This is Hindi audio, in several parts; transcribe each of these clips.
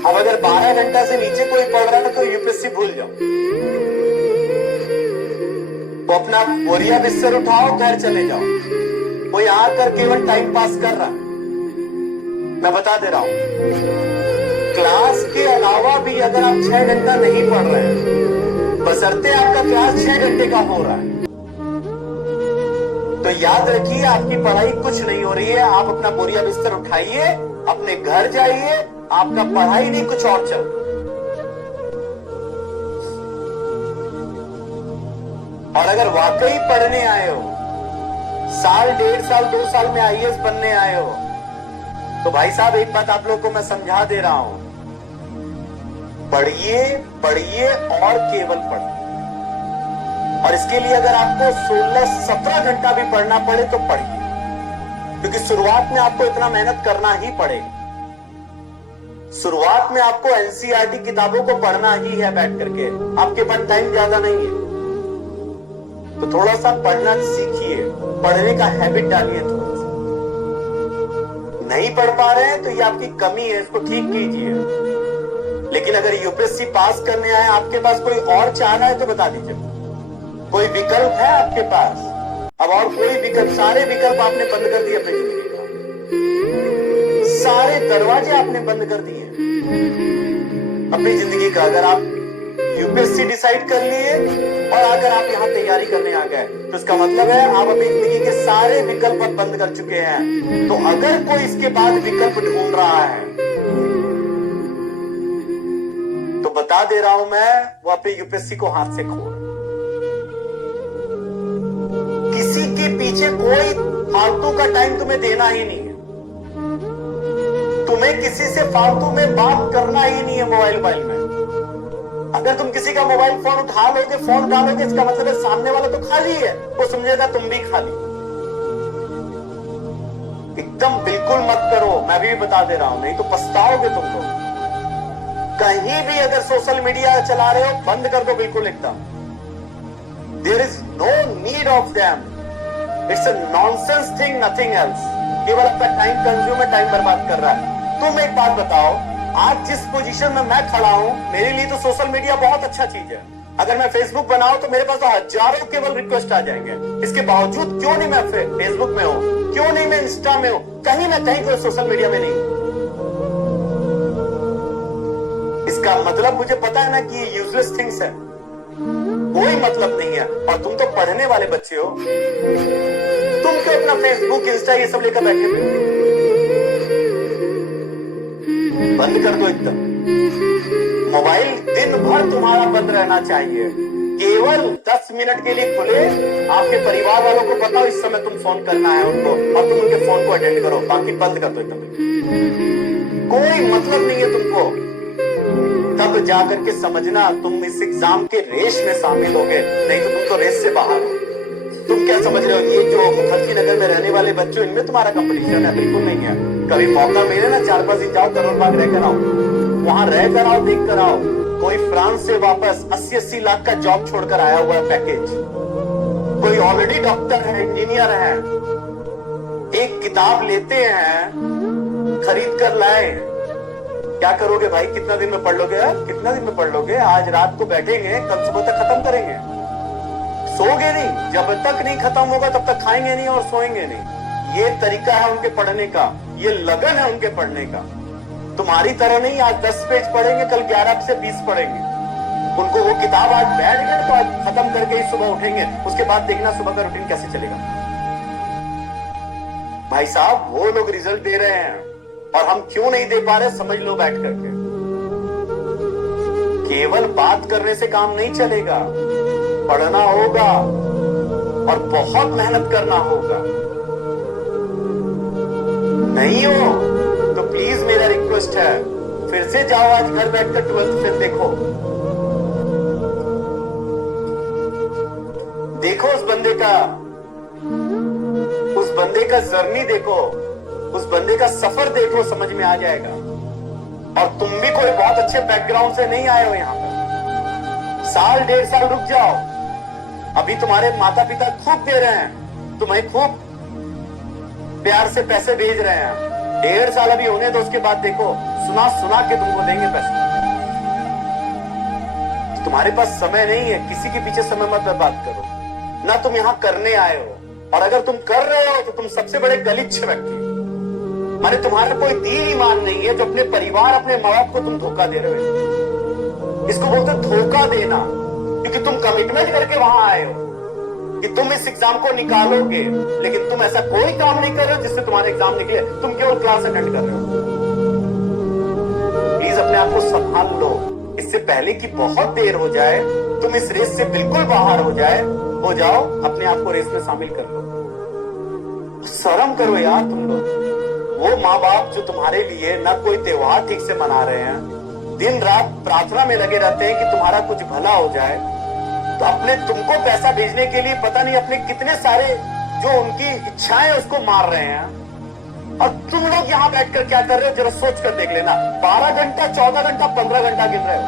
अब अगर 12 घंटा से नीचे कोई पढ़ रहा है तो यूपीएससी भूल जाओ, तो अपना बोरिया बिस्तर उठाओ, घर चले जाओ। कोई आकर केवल टाइम पास कर रहा, मैं बता दे रहा हूं। क्लास के अलावा भी अगर आप 6 घंटा नहीं पढ़ रहे हैं, बशर्ते आपका क्लास 6 घंटे का हो रहा है, तो याद रखिए आपकी पढ़ाई कुछ नहीं हो रही है। आप अपना बोरिया बिस्तर उठाइए, अपने घर जाइए, आपका पढ़ाई नहीं कुछ और चल। और अगर वाकई पढ़ने आए हो, साल 1.5 साल 2 साल में आईएएस बनने आए हो, तो भाई साहब एक बात आप लोग को मैं समझा दे रहा हूं, पढ़िए पढ़िए और केवल पढ़िए। और इसके लिए अगर आपको 16-17 घंटा भी पढ़ना पड़े तो पढ़िए, क्योंकि शुरुआत में आपको इतना मेहनत करना ही पड़ेगा। शुरुआत में आपको एनसीईआरटी किताबों को पढ़ना ही है बैठ करके, आपके पास टाइम ज्यादा नहीं है, तो थोड़ा सा पढ़ना सीखिए, पढ़ने का हैबिट डालिए थोड़ा सा। नहीं पढ़ पा रहे हैं तो ये आपकी कमी है, इसको ठीक कीजिए। लेकिन अगर यूपीएससी पास करने आए, आपके पास कोई और चाहना है तो बता दीजिए, कोई विकल्प है आपके पास? अब और कोई विकल्प, सारे विकल्प आपने बंद कर दिए अपनी जिंदगी का, सारे दरवाजे आपने बंद कर दिए अपनी जिंदगी का। अगर आप यूपीएससी डिसाइड कर लिए और अगर आप यहां तैयारी करने आ गए, तो इसका मतलब है आप अपनी जिंदगी के सारे विकल्प बंद कर चुके हैं। तो अगर कोई इसके बाद विकल्प ढूंढ रहा है, तो बता दे रहा हूं मैं, वो अपने यूपीएससी को हाथ से खो। किसी के पीछे कोई फालतू का टाइम तुम्हें देना ही नहीं है, तुम्हें किसी से फालतू में बात करना ही नहीं है मोबाइल में। अगर तुम किसी का मोबाइल फोन उठा लोगे, फोन डालोगे, इसका मतलब है सामने वाला तो खाली है, वो समझेगा तुम भी खाली। एकदम बिल्कुल मत करो, मैं भी बता दे रहा हूं, नहीं तो पछताओगे तुम लोग। कहीं भी अगर सोशल मीडिया चला रहे हो, बंद कर दो बिल्कुल एकदम। There is no need of them, it's a nonsense thing, nothing else. केवल अपना टाइम कंज्यूमर, टाइम बर्बाद कर रहा है। तुम एक बात बताओ, आज जिस पोजीशन में मैं खड़ा हूं, मेरे लिए तो सोशल मीडिया बहुत अच्छा चीज है। अगर मैं फेसबुक बनाऊं तो मेरे पास तो हजारों केवल रिक्वेस्ट आ जाएंगे। इसके बावजूद क्यों नहीं मैं फेसबुक में हूं, क्यों नहीं मैं इंस्टा में हूं, कहीं ना कहीं कोई सोशल मीडिया में नहीं। इसका मतलब मुझे पता है ना कि ये यूजलेस थिंग्स है, कोई मतलब नहीं है। और तुम तो पढ़ने वाले बच्चे हो, तुम क्यों अपना फेसबुक इंस्टा ये सब लेकर बैठे हुए? बंद कर दो एकदम। मोबाइल दिन भर तुम्हारा बंद रहना चाहिए, केवल 10 मिनट के लिए खुले। आपके परिवार वालों को बताओ इस समय तुम फोन करना है उनको, और तुम उनके फोन को अटेंड करो, बाकी बंद कर दो एकदम। कोई मतलब नहीं है तुमको। तब जाकर के समझना तुम इस एग्जाम के रेस में शामिल होगे, नहीं तो तुम तो रेस से बाहर हो। तुम क्या समझ रहे हो, ये जो मुखर्जी नगर में रहने वाले बच्चों, इनमें तुम्हारा कंपटीशन है? बिल्कुल नहीं है। कभी मौका मिले ना, 4-5 दिन जाओ, करोड़ बाग रहकर आओ, वहां रहकर आओ, देख कर आओ। कोई फ्रांस से वापस 80-80 लाख का जॉब छोड़कर आया हुआ है पैकेज, कोई ऑलरेडी डॉक्टर है, इंजीनियर है। एक किताब लेते हैं, खरीद कर लाए, क्या करोगे भाई? कितना दिन में पढ़ लोगे? कितना दिन में पढ़ लोगे? आज रात को बैठेंगे, कल सुबह तक खत्म करेंगे। सोगे नहीं, जब तक नहीं खत्म होगा तब तक खाएंगे नहीं और सोएंगे नहीं। ये तरीका है उनके पढ़ने का, ये लगन है उनके पढ़ने का। तुम्हारी तरह नहीं, आज 10 पेज पढ़ेंगे, कल 11 से 20 पढ़ेंगे। उनको वो किताब आज बैठ गए तो आज खत्म करके ही सुबह उठेंगे, उसके बाद देखना सुबह का रूटीन कैसे चलेगा। भाई साहब, वो लोग रिजल्ट दे रहे हैं और हम क्यों नहीं दे पा रहे, समझ लो बैठ करके। केवल बात करने से काम नहीं चलेगा, पढ़ना होगा और बहुत मेहनत करना होगा। नहीं हो तो प्लीज मेरा रिक्वेस्ट है, फिर से जाओ आज घर बैठकर 12th फिर देखो उस बंदे का जर्नी देखो, उस बंदे का सफर देखो, समझ में आ जाएगा। और तुम भी कोई बहुत अच्छे बैकग्राउंड से नहीं आए हो यहाँ पर। साल 1.5 साल रुक जाओ, अभी तुम्हारे माता पिता खूब दे रहे हैं, तुम्हें खूब प्यार से पैसे भेज रहे हैं, 1.5 साल अभी होने दो, उसके बाद देखो सुना सुना के तुमको देंगे पैसे। तुम्हारे पास समय नहीं है, किसी के पीछे समय मत बर्बाद करो ना। तुम यहाँ करने आए हो, और अगर तुम कर रहे हो तो तुम सबसे बड़े गलिच्छ व्यक्ति हो। माने तुम्हारा कोई दीन ईमान नहीं है जो अपने परिवार, अपने माँ बाप को तुम धोखा दे रहे हो। इसको बोलते धोखा देना, क्योंकि तुम कमिटमेंट करके वहां आए हो कि तुम इस एग्जाम को निकालोगे, लेकिन तुम ऐसा कोई काम नहीं कर रहे हो जिससे तुम्हारे एग्जाम निकले। तुम केवल क्लास अटेंड कर रहे हो। प्लीज अपने आप को संभाल लो, इससे पहले कि बहुत देर हो जाए, तुम इस रेस से बिल्कुल बाहर हो जाओ। अपने आप को रेस में शामिल कर लो। शर्म करो यार तुम लोग। वो माँ बाप जो तुम्हारे लिए ना कोई त्योहार ठीक से मना रहे हैं, दिन रात प्रार्थना में लगे रहते हैं कि तुम्हारा कुछ भला हो जाए, तो अपने तुमको पैसा भेजने के लिए पता नहीं अपने कितने सारे जो उनकी इच्छाएं उसको मार रहे हैं। और तुम लोग यहाँ बैठकर क्या कर रहे हो, जरा सोच कर देख लेना। 12 घंटा, 14 घंटा, 15 घंटा गिन रहे हो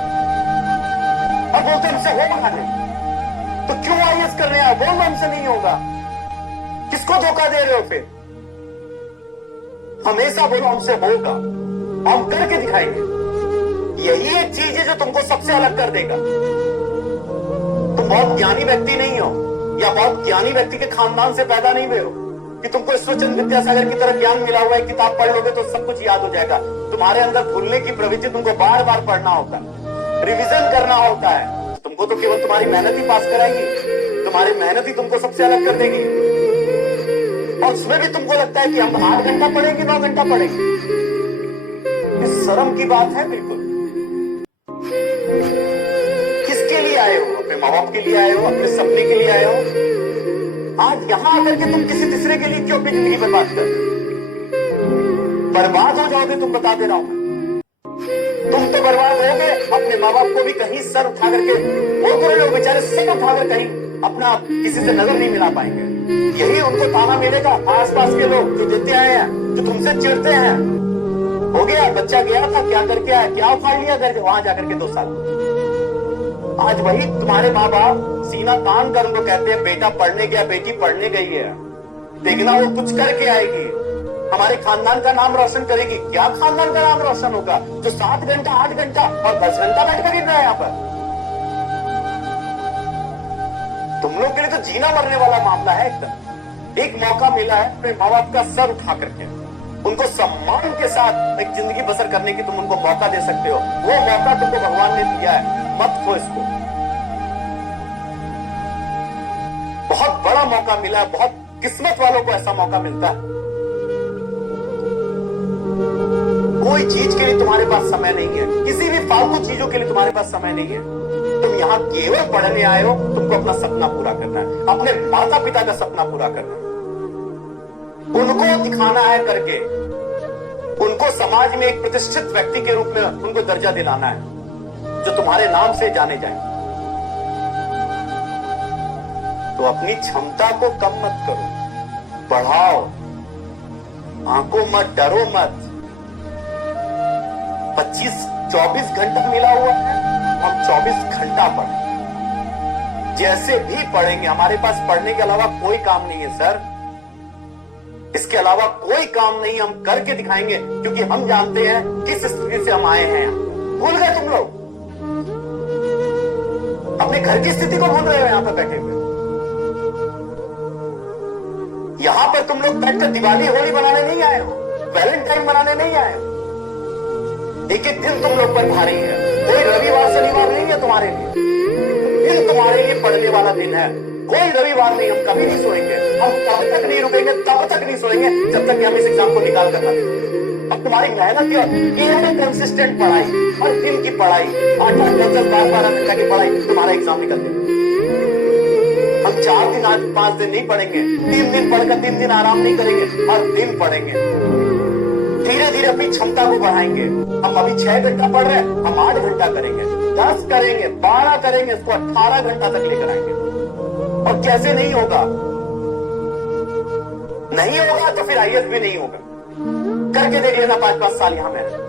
और बोलते हमसे हो मंगाने। तो क्यों आईएएस करने आए? बोल हमसे नहीं होगा। किसको धोखा दे रहे हो फिर? हमेशा बोलो हमसे होगा, हम करके दिखाएंगे। यही एक चीज है जो तुमको सबसे अलग कर देगा। तुम बहुत ज्ञानी व्यक्ति नहीं हो, या बहुत ज्ञानी व्यक्ति के खानदान से पैदा नहीं हुए हो कि तुमको ईश्वरचंद्र विद्यासागर की तरह ज्ञान मिला हुआ है, किताब पढ़ लोगे तो सब कुछ याद हो जाएगा। तुम्हारे अंदर भूलने की प्रवृत्ति, तुमको बार बार पढ़ना होता है, रिविजन करना होता है। तुमको तो केवल तुम्हारी मेहनत ही पास कराएगी, तुम्हारी मेहनत ही तुमको सबसे अलग कर देगी। और उसमें भी तुमको लगता है कि हम 8 घंटा पढ़ेंगे, 9 घंटा पढ़ेंगे। इस शर्म की बात है बिल्कुल। किसके लिए आए हो? अपने माँ बाप के लिए आए हो, अपने सपने के लिए आए हो। आज यहां आकर के तुम किसी तीसरे के लिए क्यों अपनी जिंदगी बर्बाद कर रहे हो? बर्बाद हो जाओगे तुम, बता दे रहा हूं। तुम तो बर्बाद हो गए, अपने माँ बाप को भी कहीं सर उठा करके, वो तो लोग बेचारे सर उठाकर कहीं अपना किसी से नजर नहीं मिला पाएंगे। यही उनको ताना मिलेगा आसपास के लोग जो देते आए हैं, जो तुमसे चिढ़ते हैं। हो गया, बच्चा गया था, क्या करके आया, क्या उखाड़ लिया घर वहां जाकर के 2 साल। आज वही तुम्हारे माँ बाप सीना तान कर उनको कहते हैं बेटा पढ़ने गया, बेटी पढ़ने गई है, देखना वो कुछ करके आएगी, हमारे खानदान का नाम रोशन करेगी। क्या खानदान का नाम रोशन होगा जो 7 घंटा, 8 घंटा और 10 घंटा बैठ कर गिर रहा है यहाँ पर? तुम लोग के लिए तो जीना मरने वाला मामला है एकदम। एक मौका मिला है अपने माँ बाप का सर उठा करके उनको सम्मान के साथ एक जिंदगी बसर करने की तुम उनको मौका दे सकते हो। वो मौका तुमको भगवान ने दिया है, मत खो इसको। बहुत बड़ा मौका मिला है, बहुत किस्मत वालों को ऐसा मौका मिलता है। कोई चीज के लिए तुम्हारे पास समय नहीं है, किसी भी फालतू चीजों के लिए तुम्हारे पास समय नहीं है। तुम यहाँ केवल पढ़ने आए हो, तुमको अपना सपना पूरा करना है, अपने माता पिता का सपना पूरा करना है, उनको दिखाना है करके, उनको समाज में एक प्रतिष्ठित व्यक्ति के रूप में उनको दर्जा दिलाना है जो तुम्हारे नाम से जाने जाएंगे। तो अपनी क्षमता को कम मत करो, बढ़ाओ, आंखों मत, डरो मत। 24 घंटा मिला हुआ है, हम 24 घंटा पढ़ें, जैसे भी पढ़ेंगे। हमारे पास पढ़ने के अलावा कोई काम नहीं है सर, इसके अलावा कोई काम नहीं, हम करके diखाएंगे, क्योंकि हम जानते हैं किस स्थिति से हम आए हैं। भूल गए तुम लोग, अपने घर की स्थिति को भूल रहे हो यहां पर बैठे हुए। यहां पर तुम लोग बैठकर दिवाली होली बनाने नहीं आए हो, वैलेंटाइन बनाने नहीं आए हो। एक एक दिन तुम लोग पर भारी है, कोई रविवार शनिवार नहीं है तुम्हारे लिए, दिन तुम्हारे लिए पढ़ने वाला दिन है। कोई रविवार नहीं, हम कभी नहीं सोएंगे, हम तब तक नहीं रुकेंगे, तब तक नहीं सोएंगे जब तक कि हम इस एग्जाम को निकाल कर ना दें। अब तुम्हारी मेहनत है, कंसिस्टेंट पढ़ाई, हर दिन की पढ़ाई, 8-8, 10-10, 12-12 घंटा की पढ़ाई, तुम्हारा एग्जाम निकल देगा। हम 4 दिन, आज 5 दिन नहीं पढ़ेंगे, 3 दिन पढ़कर 3 दिन आराम नहीं करेंगे, हर दिन पढ़ेंगे। धीरे धीरे अपनी क्षमता को बढ़ाएंगे। हम अभी 6 घंटा पढ़ रहे हैं, हम 8 घंटा करेंगे, 10 करेंगे, 12 करेंगे, इसको 18 घंटा तक लेकर आएंगे। और कैसे नहीं होगा? नहीं होगा तो फिर आईएएस भी नहीं होगा। करके देख लेना 5-5 साल यहां में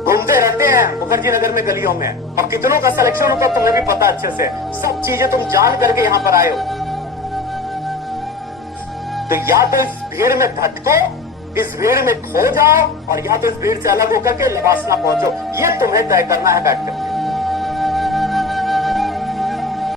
घूमते रहते हैं मुखर्जी नगर में गलियों में, और कितनों का सिलेक्शन होता तुम्हें भी पता अच्छे से। सब चीजें तुम जान करके यहां पर आए हो। तो या तो इस भीड़ में धटको इस भीड़ में खो जाओ और या तो इस भीड़ से अलग होकर के लबासना पहुंचो। ये तुम्हें तय करना है बैठ कर।